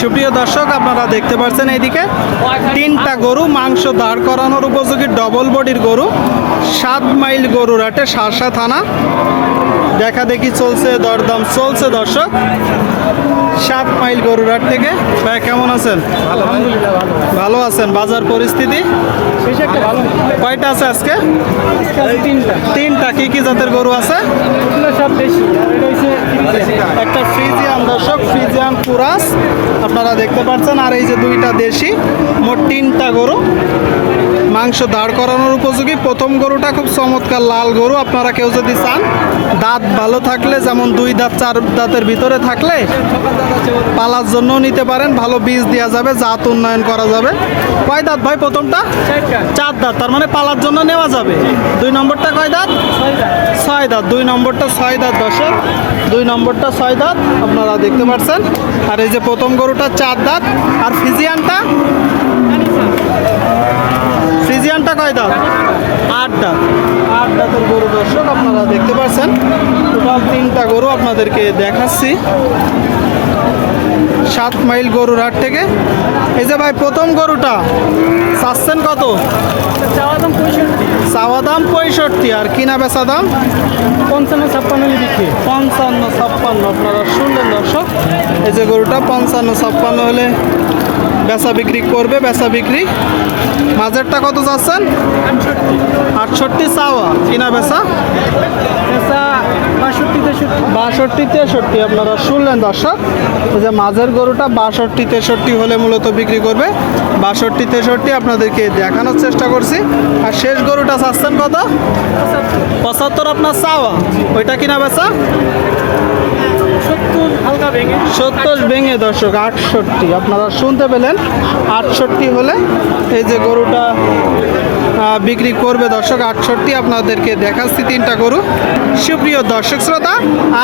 সুপ্রিয় দর্শক, আপনারা দেখতে পাচ্ছেন এইদিকে তিনটা গরু মাংস দাঁড় করানোর উপযোগী ডবল বডির গরু, সাত মাইল গরুর রাটে সারসা থানা। দেখা দেখি চলছে দরদাম চলছে দর্শক। সাত মাইল গরুর হাট থেকে। ভাই কেমন আছেন? আলহামদুলিল্লাহ ভালো ভালো আছেন? বাজার পরিস্থিতি? কয়টা আছে আজকে? তিনটা। কি কি জাতের গরু আছে? একটা ফ্রিজিয়ান দর্শক ফ্রিজিয়ান পুরাস। আপনারা দেখতে পাচ্ছেন। আর এই যে দুইটা দেশি মোট তিনটা গরু। মাংস দাঁড় করানোর উপযোগী। প্রথম গরুটা খুব চমৎকার লাল গরু। আপনারা কেউ যদি চান, দাঁত ভালো থাকলে, যেমন দুই দাঁত, চার দাঁতের ভিতরে থাকলে, পালার জন্য নিতে পারেন। ভালো বীজ দেওয়া যাবে, জাত উন্নয়ন করা যাবে। কয় দাঁত ভাই প্রথমটা? চার দাঁত, তার মানে পালার জন্য নেওয়া যাবে। দুই নম্বরটা কয় দাঁত? ছয় দাঁত। দুই নম্বরটা ছয় দাঁত, দর্শক। দুই নম্বরটা ছয় দাঁত, আপনারা দেখতে পাচ্ছেন আর এই যে প্রথম গরুটা চার দাঁত। আর ফিজিয়ানটা? ফিজিয়ানটা কয় দাঁত আট দাঁত আট দাঁতের গরু দর্শক আপনারা দেখতে পাচ্ছেন। টোটাল তিনটা গরু আপনাদেরকে দেখাচ্ছি। সাত মাইল গরুর হাট থেকে। এই যে ভাই প্রথম গরুটা চাচ্ছেন কত? চাওয়া দাম পঁয়ষট্টি। চাওয়া দাম পঁয়ষট্টি আর কিনা বেচা দাম? পঞ্চান্ন ছাপ্পান্ন বিক্রি। পঞ্চান্ন ছাপ্পান্ন আপনারা শুনলেন দর্শক। এই যে গরুটা পঞ্চান্ন ছাপ্পান্ন হলে বেচা বিক্রি করবে বেচা বিক্রি। মাঝেরটা কত যাচ্ছেন আটষট্টি চাওয়া। কিনা বেচা? বাষট্টি তেষট্টি। আপনারা শুনলেন দর্শক যে মাঝের গরুটা বাষট্টি তেষট্টি হলে মূলত বিক্রি করবে। বাষট্টি তেষট্টি আপনাদেরকে দেখানোর চেষ্টা করছি। আর শেষ গরুটা চাচ্ছেন কত? পঁচাত্তর আপনার চাওয়া। ওইটা কিনা বেচা? সত্তর ভেঙে দর্শক আটষট্টি। আপনারা শুনতে পেলেন আটষট্টি হলে এই যে গরুটা বিক্রি করবে দর্শক, আটষট্টি আপনাদেরকে দেখাচ্ছি তিনটা গরু। সুপ্রিয় দর্শক শ্রোতা,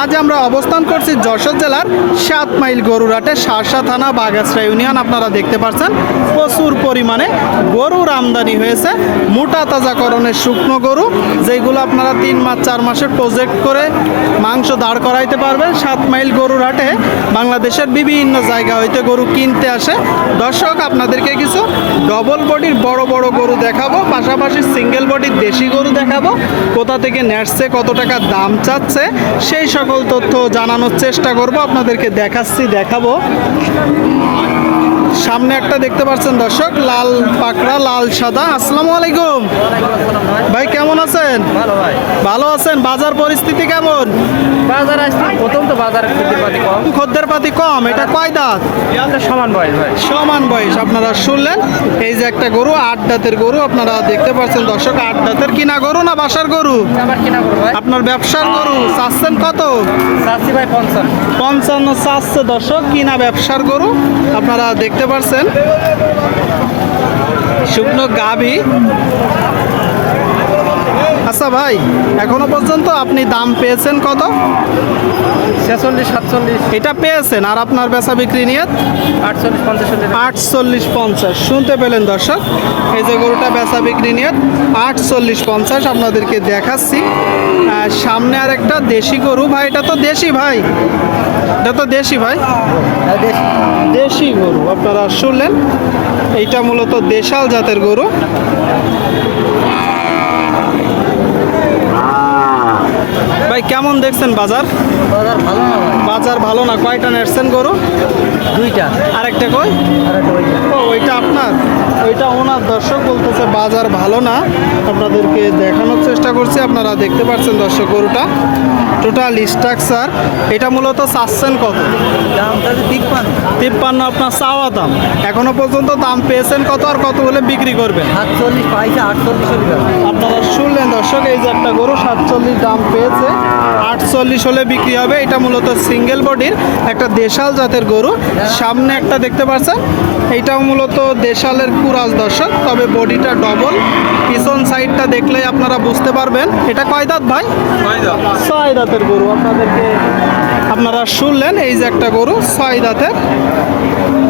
আজ আমরা অবস্থান করছি যশোর জেলার সাত মাইল গরুরাটে সারসা থানা বাগাসরা ইউনিয়ন। আপনারা দেখতে পাচ্ছেন, প্রচুর পরিমাণে গরুর আমদানি হয়েছে। মোটা তাজাকরণের শুকনো গরু, যেগুলো আপনারা তিন মাস, চার মাসের প্রজেক্ট করে মাংস দাঁড় করাইতে পারবেন। সাত মাইল গরুর হাটে বাংলাদেশের বিভিন্ন জায়গা হইতে গরু কিনতে আসে। দর্শক, আপনাদেরকে কিছু ডবল বডির বড় বড় গরু দেখাবো পাশাপাশি সিঙ্গেল বডির দেশি গরু দেখাবো। কোথা থেকে নেসছে কত টাকা দাম চাচ্ছে সেই সকল তথ্য জানানোর চেষ্টা করব। আপনাদেরকে দেখাচ্ছি দেখাবো। সামনে একটা দেখতে পাচ্ছেন দর্শক লাল পাকড়া লাল সাদা। আসসালামু আলাইকুম। ভাই। কেমন আছেন? ভালো আছেন? বাজার পরিস্থিতি কেমন? বাজার আসছে প্রথম তো বাজার খেতে পারি কম। খদ্দের পাতি কম এটা কয় দাঁত? সমান বয়স ভাই। সমান বয়স আপনারা শুনলেন? এই যে একটা গরু আট দাঁতের গরু আপনারা দেখতে পাচ্ছেন দর্শক আট দাঁতের কিনা গরু না বাসার গরু? আবার কিনা করব ভাই। আপনার ব্যবসার গরু চাচ্ছেন কত? চাচ্ছি ভাই পঞ্চান্ন। পঞ্চান্ন চাচ্ছে দর্শক কিনা ব্যবসার গরু আপনারা দেখতে পাচ্ছেন? শুকনো গাভী। আচ্ছা ভাই এখনও পর্যন্ত আপনি দাম পেয়েছেন কত? ছেচল্লিশ সাতচল্লিশ। এটা পেয়েছেন আর আপনার বেচা বিক্রি নিয়ে আটচল্লিশ পঞ্চাশ আটচল্লিশ পঞ্চাশ। শুনতে পেলেন দর্শক এই যে গরুটা বেচা বিক্রি নিয়ে আটচল্লিশ পঞ্চাশ আপনাদেরকে দেখাচ্ছি। সামনে আর একটা দেশি গরু ভাই এটা তো দেশি ভাই। এটা তো দেশি ভাই? দেশি গরু আপনারা শুনলেন এইটা মূলত দেশাল জাতের গরু। ভাই কেমন দেখছেন বাজার? বাজার ভালো না বাজার ভালো না? কয়টা নেটছেন গরু? দুইটা। আরেকটা কই? আর একটা ওইটা ও ওইটা আপনার? ওইটা ওনার দর্শক বলতেছে বাজার ভালো না। আপনাদেরকে দেখানোর চেষ্টা করছি আপনারা দেখতে পাচ্ছেন দর্শক গরুটা। টোটাল স্ট্রাকচার এটা মূলত চাচ্ছেন কত? দামটা তো ঠিক পান তিপ্পান্ন আপনার চাওয়া দাম। এখনও পর্যন্ত দাম পেয়েছেন কত আর কত হলে বিক্রি করবেন? সাতচল্লিশ পাইছে আটচল্লিশ আপনারা শুনলেন দর্শক এই যে একটা গরু সাতচল্লিশ দাম পেয়েছে। আটচল্লিশ হলে বিক্রি হবে। এটা মূলত সিঙ্গেল বডির একটা দেশাল জাতের গরু। সামনে একটা দেখতে পাচ্ছেন এইটাও মূলত দেশালের কুরাজ দর্শক তবে বডিটা ডবল পিছন সাইডটা দেখলেই আপনারা বুঝতে পারবেন। এটা কয় দাঁত ভাই? ছয় দাঁতের গরু। আপনাদেরকে আপনারা শুনলেন এই যে একটা গরু ছয় দাঁতের।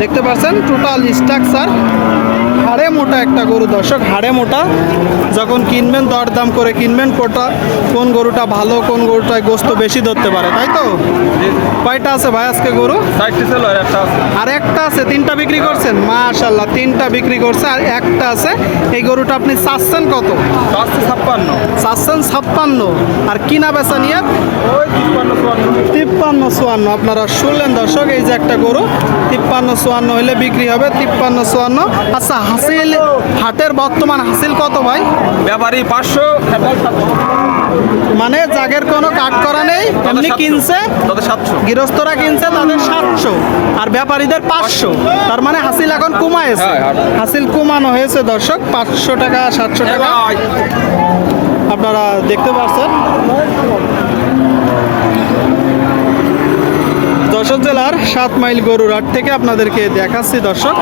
দেখতে পাচ্ছেন টোটাল স্ট্রাকচার হাড়ে মোটা একটা গরু। দর্শক হাড়ে মোটা যখন কিনবেন দরদাম করে কিনবেন কোটা কোন গরুটা ভালো কোন গরুটায় গোস্ত বেশি ধরতে পারে তাই তো? কয়টা আছে ভাই আজকে গরু? আর একটা আছে। আর একটা আছে তিনটা বিক্রি করছেন? মাশাল্লাহ তিনটা বিক্রি করছে আর একটা আছে এই গরুটা আপনি চাচ্ছেন কত? ছাপ্পান্ন। চাচ্ছেন ছাপ্পান্ন। আর কিনা বেচা নিয়ে? তিপ্পান্ন চুয়ান্ন। আপনারা শুনলেন দর্শক এই যে একটা গরু তিপ্পান্ন চুয়ান্ন হলে বিক্রি হবে তিপ্পান্ন চুয়ান্ন। আচ্ছা হাসিল হাটের বর্তমান হাসিল কত ভাই? ব্যাপারী পাঁচশো। মানে জাগের কোনো কাট করা নেই এমনি কিনছে সাতশো। গৃহস্থরা কিনছে তাদের সাতশো। আর ব্যাপারীদের পাঁচশো। তার মানে হাসিল এখন কমায়েছে হ্যাঁ, হাসিল কমানো হয়েছে দর্শক পাঁচশো টাকা সাতশো টাকা। আপনারা দেখতে পাচ্ছেন। যশোর জেলার সাত মাইল গরুর হাট থেকে আপনাদেরকে দেখাচ্ছি দর্শক।